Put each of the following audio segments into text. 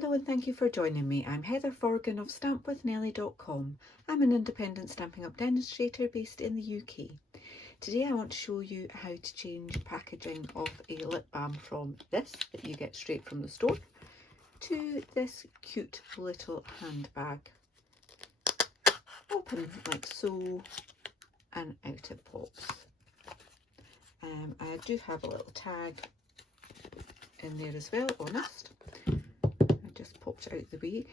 Hello and thank you for joining me. I'm Heather Forgan of stampwithnellie.com. I'm an independent Stampin' Up demonstrator based in the UK. Today I want to show you how to change packaging of a lip balm from this that you get straight from the store to this cute little handbag. Open like so and out it pops. I do have a little tag in there as well, honest. Just popped out the way,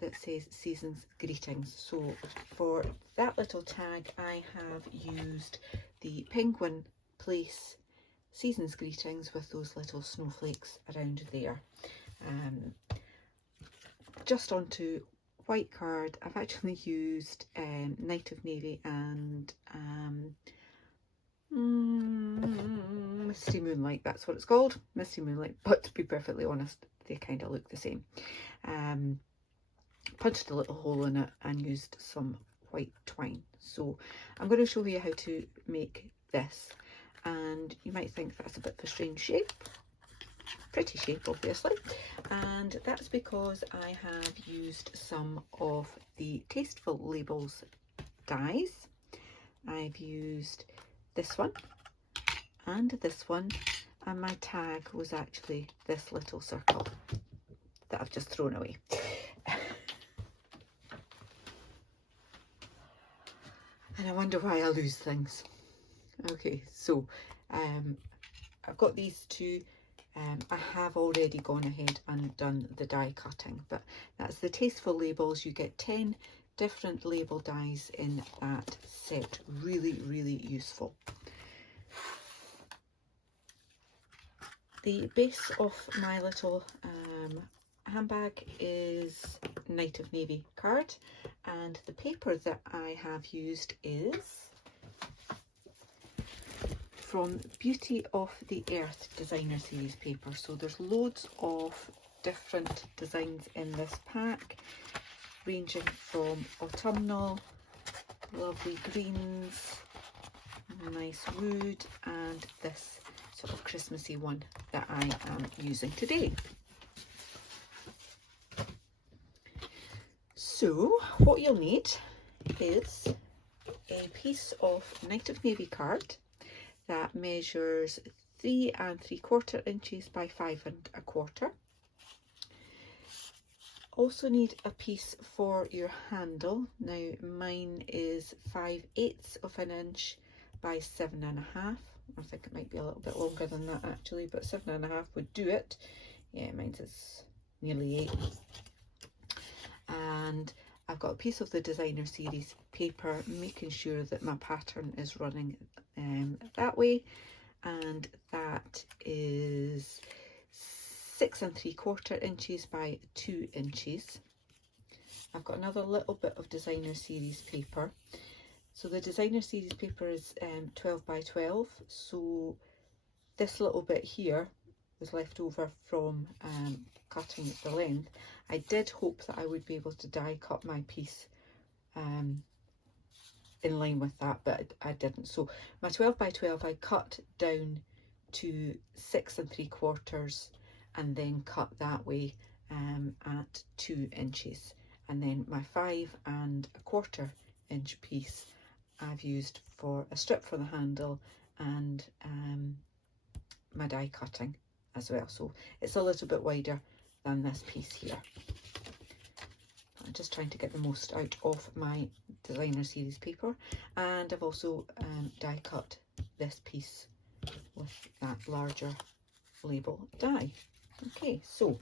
that says Season's Greetings. So for that little tag I have used the Penguin Place Season's Greetings with those little snowflakes around there. Just onto white card I've actually used Night of Navy and Misty Moonlight, that's what it's called, Misty Moonlight, but to be perfectly honest they kind of look the same. Punched a little hole in it and used some white twine. So I'm going to show you how to make this, and you might think that's a bit of a strange shape. Pretty shape obviously, and that's because I have used some of the Tasteful Labels dies. I've used this one and this one, and my tag was actually this little circle that I've just thrown away. And I wonder why I lose things. Okay, so I've got these two. I have already gone ahead and done the die cutting, but that's the Tasteful Labels. You get 10 different label dies in that set. Really, really useful. The base of my little handbag is Night of Navy card, and the paper that I have used is from Beauty of the Earth Designer Series paper. So there's loads of different designs in this pack, ranging from autumnal, lovely greens, nice wood, and this sort of Christmassy one that I am using today. So what you'll need is a piece of Night of Navy card that measures 3 3/4 inches by 5 1/4. Also need a piece for your handle. Now mine is 5/8 of an inch by 7 1/2. I think it might be a little bit longer than that actually, but 7 1/2 would do it. Yeah, mine's is nearly 8. And I've got a piece of the Designer Series paper, making sure that my pattern is running that way, and that is 6 3/4 inches by 2 inches. I've got another little bit of Designer Series paper. So the Designer Series paper is 12 by 12, so this little bit here was left over from cutting the length. I did hope that I would be able to die cut my piece in line with that, but I didn't. So my 12 by 12 I cut down to 6 3/4 and then cut that way at 2 inches, and then my 5 1/4 inch piece I've used for a strip for the handle and my die cutting as well. So it's a little bit wider than this piece here. I'm just trying to get the most out of my Designer Series paper, and I've also die cut this piece with that larger label die. Okay, so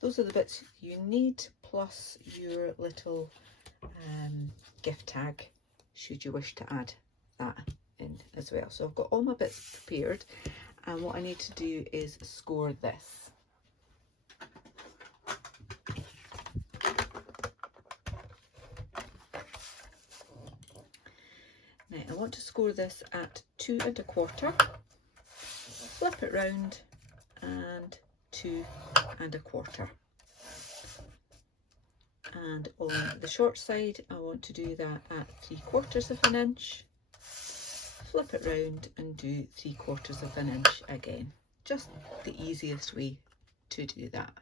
those are the bits you need, plus your little gift tag should you wish to add that in as well. So I've got all my bits prepared, and what I need to do is score this. Now I want to score this at 2 1/4, flip it round and 2 1/4. And on the short side I want to do that at 3/4 of an inch, flip it round and do 3/4 of an inch again. Just the easiest way to do that.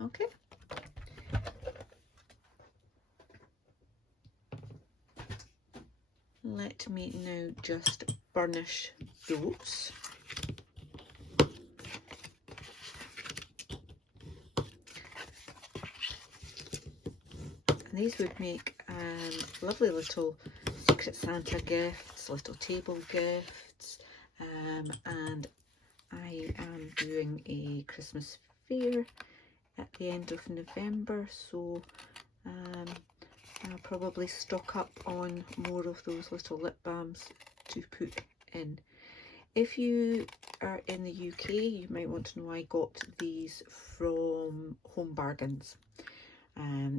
Okay. let me now just burnish those. And these would make lovely little Secret Santa gifts, little table gifts, and I am doing a Christmas fair at the end of November, so I'll probably stock up on more of those little lip balms to put in. If you are in the UK, you might want to know I got these from Home Bargains.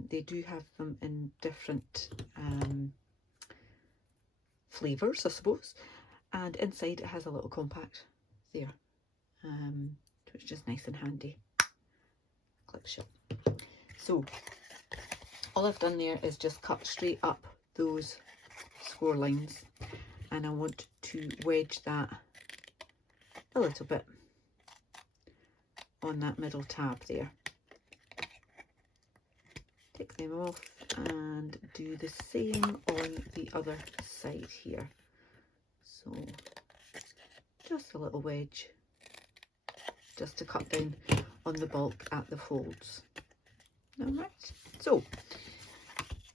They do have them in different flavours, I suppose, and inside it has a little compact there, which is just nice and handy. Clip shut. So all I've done there is just cut straight up those score lines, and I want to wedge that a little bit on that middle tab there. Take them off and do the same on the other side here. So just a little wedge just to cut down on the bulk at the folds. Alright, so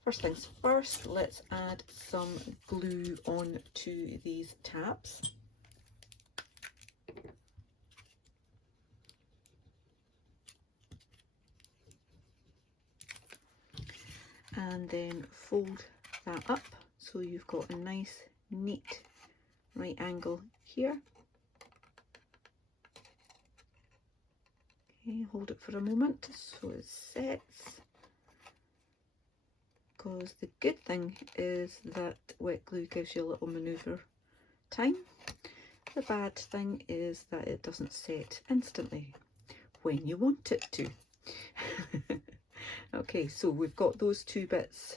first things first, let's add some glue on to these tabs. And then fold that up so you've got a nice neat right angle here. Okay, hold it for a moment so it sets, because the good thing is that wet glue gives you a little manoeuvre time. The bad thing is that it doesn't set instantly when you want it to. Okay, so we've got those two bits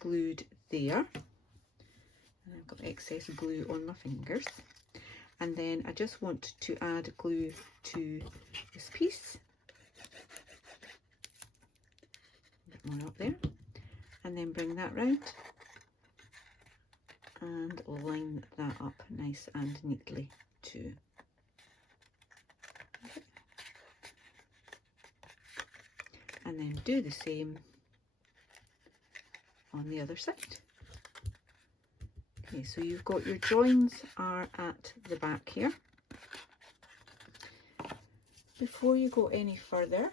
glued there, and I've got excess glue on my fingers, and then I just want to add glue to this piece, a bit more up there, and then bring that round and line that up nice and neatly too. And then do the same on the other side. Okay, so you've got your joins are at the back here. Before you go any further,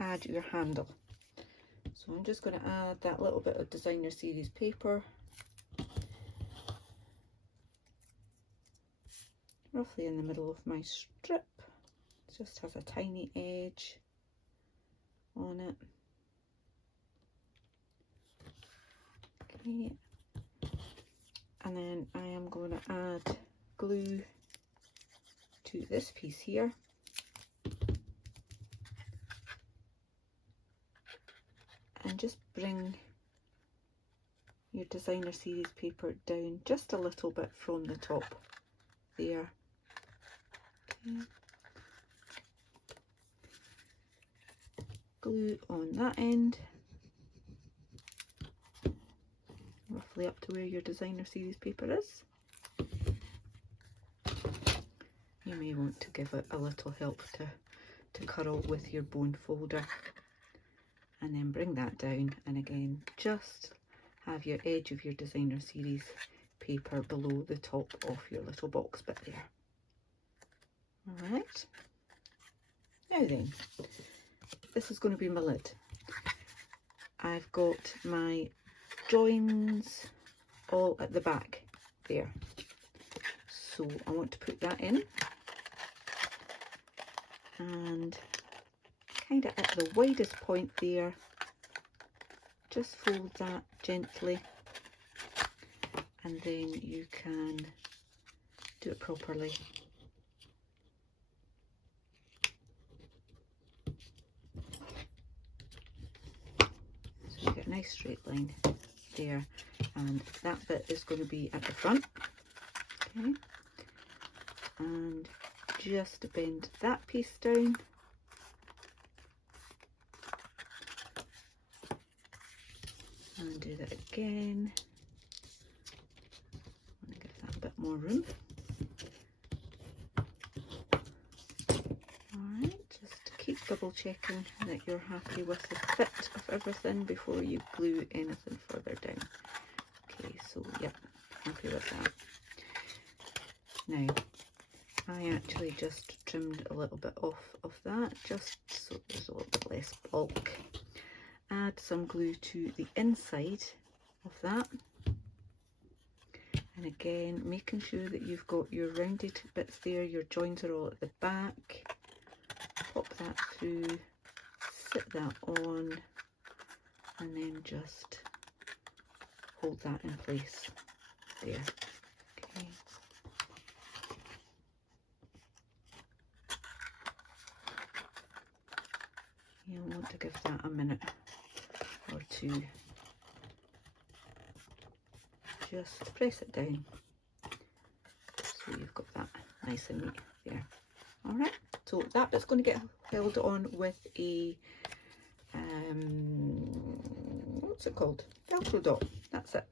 add your handle. So I'm just going to add that little bit of designer series paper, roughly in the middle of my strip. It just has a tiny edge on it. Okay, and then I am going to add glue to this piece here, and just bring your designer series paper down just a little bit from the top there. Okay. Glue on that end, roughly up to where your designer series paper is. You may want to give it a little help to curl with your bone folder, and then bring that down, and again just have your edge of your designer series paper below the top of your little box bit there. Alright, now then, this is going to be my lid. I've got my joins all at the back there, so I want to put that in, and kind of at the widest point there, just fold that gently, and then you can do it properly. So you get a nice straight line there, and that bit is going to be at the front. Okay, and just bend that piece down, and do that again. more room. Alright, just keep double checking that you're happy with the fit of everything before you glue anything further down. Okay, so yep, happy with that. Now, I actually just trimmed a little bit off of that, just so there's a little bit less bulk. Add some glue to the inside of that. And again, making sure that you've got your rounded bits there, your joins are all at the back. Pop that through, sit that on, and then just hold that in place there. Okay. You'll want to give that a minute or two. Just press it down so you've got that nice and neat there. Alright, so that bit's going to get held on with a what's it called? Velcro dot. That's it.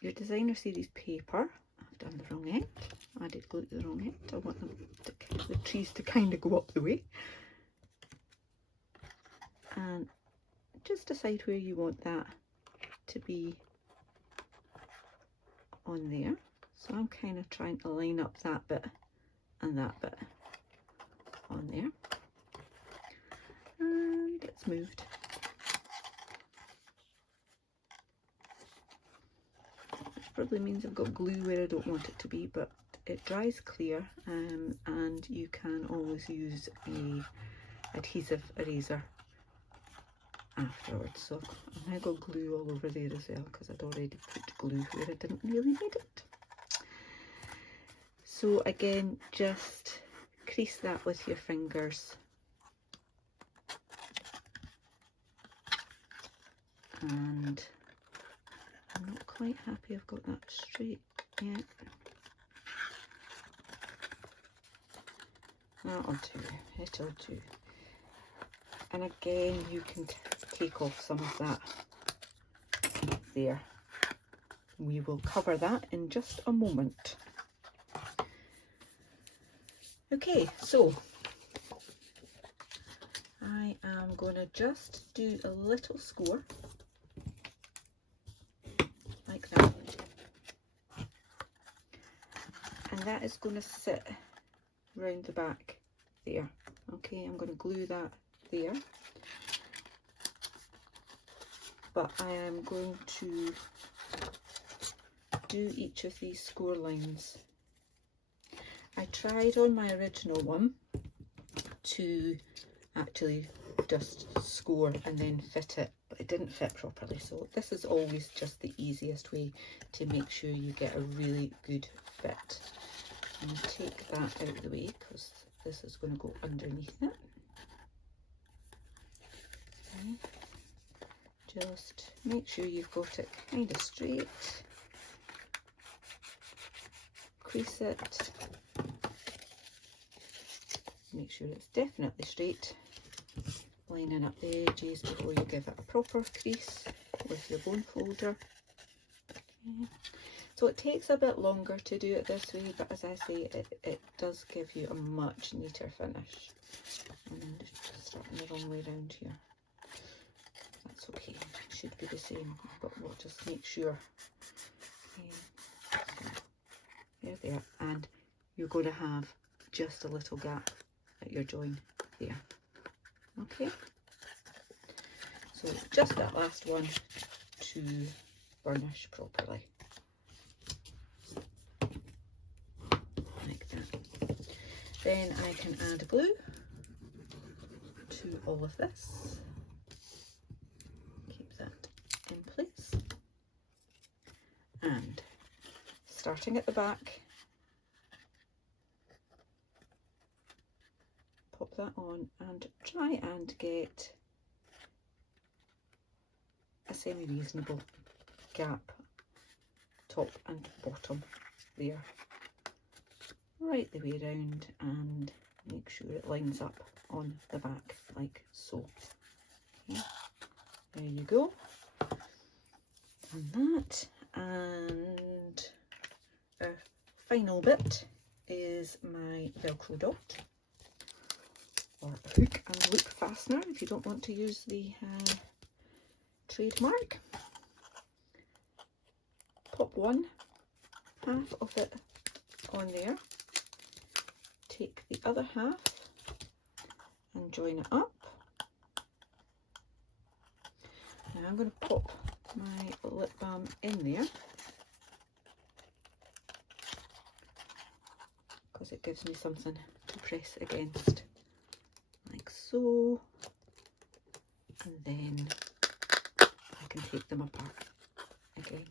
Your designer series paper. I've done the wrong end. Added glue to the wrong end. I want them to, the trees to kind of go up the way. And just decide where you want that to be on there. So I'm kind of trying to line up that bit and that bit on there. And it's moved. Which probably means I've got glue where I don't want it to be, but it dries clear, and you can always use a adhesive eraser afterwards. So I've now got glue all over there as well because I'd already put glue where I didn't really need it. So again, just crease that with your fingers and I'm not quite happy I've got that straight yet. That'll do, it'll do. And again, you can take off some of that there. We will cover that in just a moment. Okay, so I am going to just do a little score like that, and that is going to sit round the back there. Okay, I'm going to glue that there, but I am going to do each of these score lines. I tried on my original one to actually just score and then fit it, but it didn't fit properly. So this is always just the easiest way to make sure you get a really good fit. And take that out of the way because this is going to go underneath it. Okay. Just make sure you've got it kind of straight. Crease it. Make sure it's definitely straight. Lining up the edges before you give it a proper crease with your bone folder. Okay. So it takes a bit longer to do it this way, but as I say, it does give you a much neater finish. And then just starting the wrong way around here. That's okay, it should be the same, but we'll just make sure. Okay. There, and you're going to have just a little gap at your join there. Okay, so just that last one to burnish properly, like that. Then I can add glue to all of this, keep that in place, and starting at the back, pop that on and try and get a semi-reasonable gap top and bottom there, right the way around, and make sure it lines up on the back like so. Okay. There you go. And that, and final bit is my Velcro dot, or hook and loop fastener if you don't want to use the trademark. Pop one half of it on there, take the other half and join it up. Now I'm going to pop my lip balm in there because it gives me something to press against, like so, and then I can take them apart again.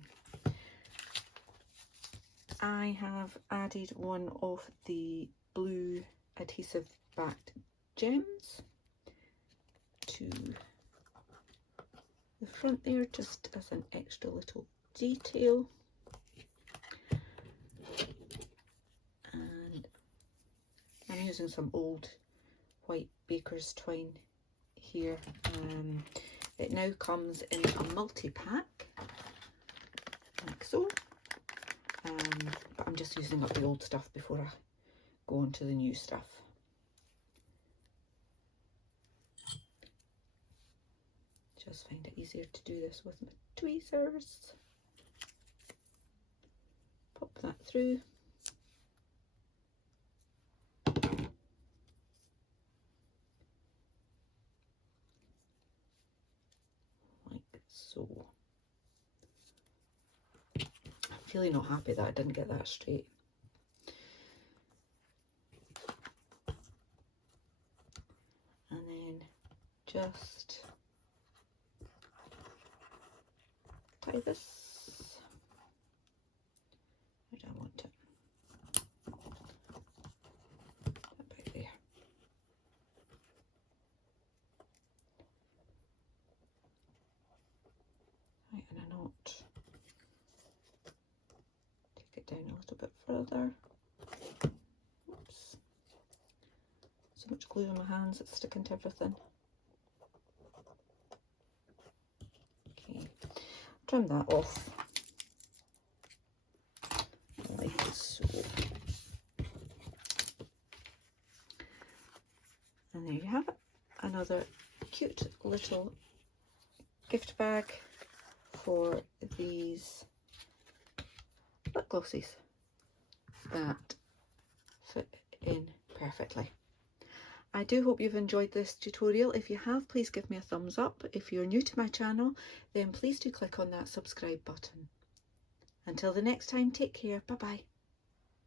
I have added one of the blue adhesive backed gems to the front there, just as an extra little detail. And I'm using some old white baker's twine here. It now comes in a multi-pack, like so. But I'm just using up the old stuff before I go on to the new stuff. Just find it easier to do this with my tweezers. Pop that through. Like so. I'm really not happy that I didn't get that straight. And then just tie this. Where do I want it? About there. Right, and a knot. Take it down a little bit further. Oops. So much glue on my hands, it's sticking to everything. Okay, trim that off like so. And there you have it, another cute little gift bag for these lip glosses that fit in perfectly. I do hope you've enjoyed this tutorial. If you have, please give me a thumbs up. If you're new to my channel, then please do click on that subscribe button. Until the next time, take care. Bye bye.